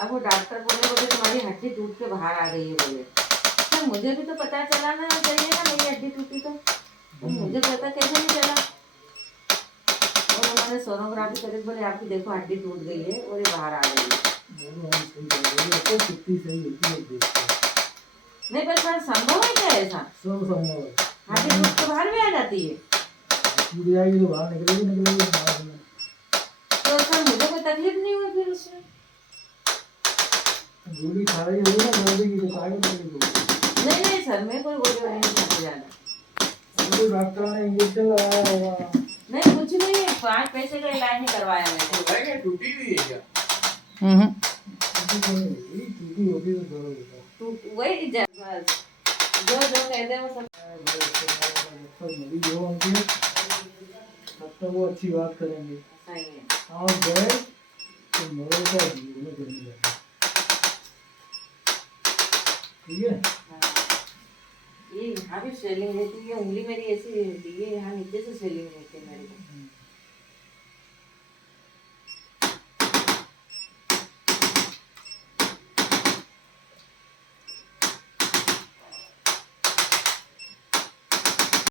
अब वो डॉक्टर बोले तुम्हारी हड्डी टूट के बाहर आ गई है बोले। तो मुझे भी तो पता चला ना चाहिए ना मेरी हड्डी टूटी तो मुझे पता कैसे नहीं चला। और उन्होंने सोनोग्राफी करी बोले आपकी देखो हड्डी टूट गई है और ये बाहर आ गई है। नहीं पर सर संभव है क्या ऐसा? सब संभव है। हड्डी टूट के बाहर भी आ जाती है टूट जाएगी तो बाहर निकलेगी। तो सर मुझे कोई तकलीफ नहीं हुई फिर उसमें? गोली खा रही होगी ना जल्दी की तो खाएगा तो नहीं सर मैं कोई गोली नहीं खाती ज्यादा। तो डॉक्टर ने इंजेक्शन लगाया होगा। नहीं कुछ नहीं है 5 पैसे का इलाज नहीं करवाया मैंने। टूटी हुई है क्या? टूटी होगी तो जरूर होगा। वही जो कहते हैं वो सब मरीज हो उनके तब तक वो अच्छी बात करेंगे। सही है। और गए तो मेरे का जीवन में करने लगे। ठीक है। ये यहाँ भी स्वेलिंग रहती है, उंगली मेरी ऐसी रहती है, यहाँ नीचे से स्वेलिंग रहती है मेरे को।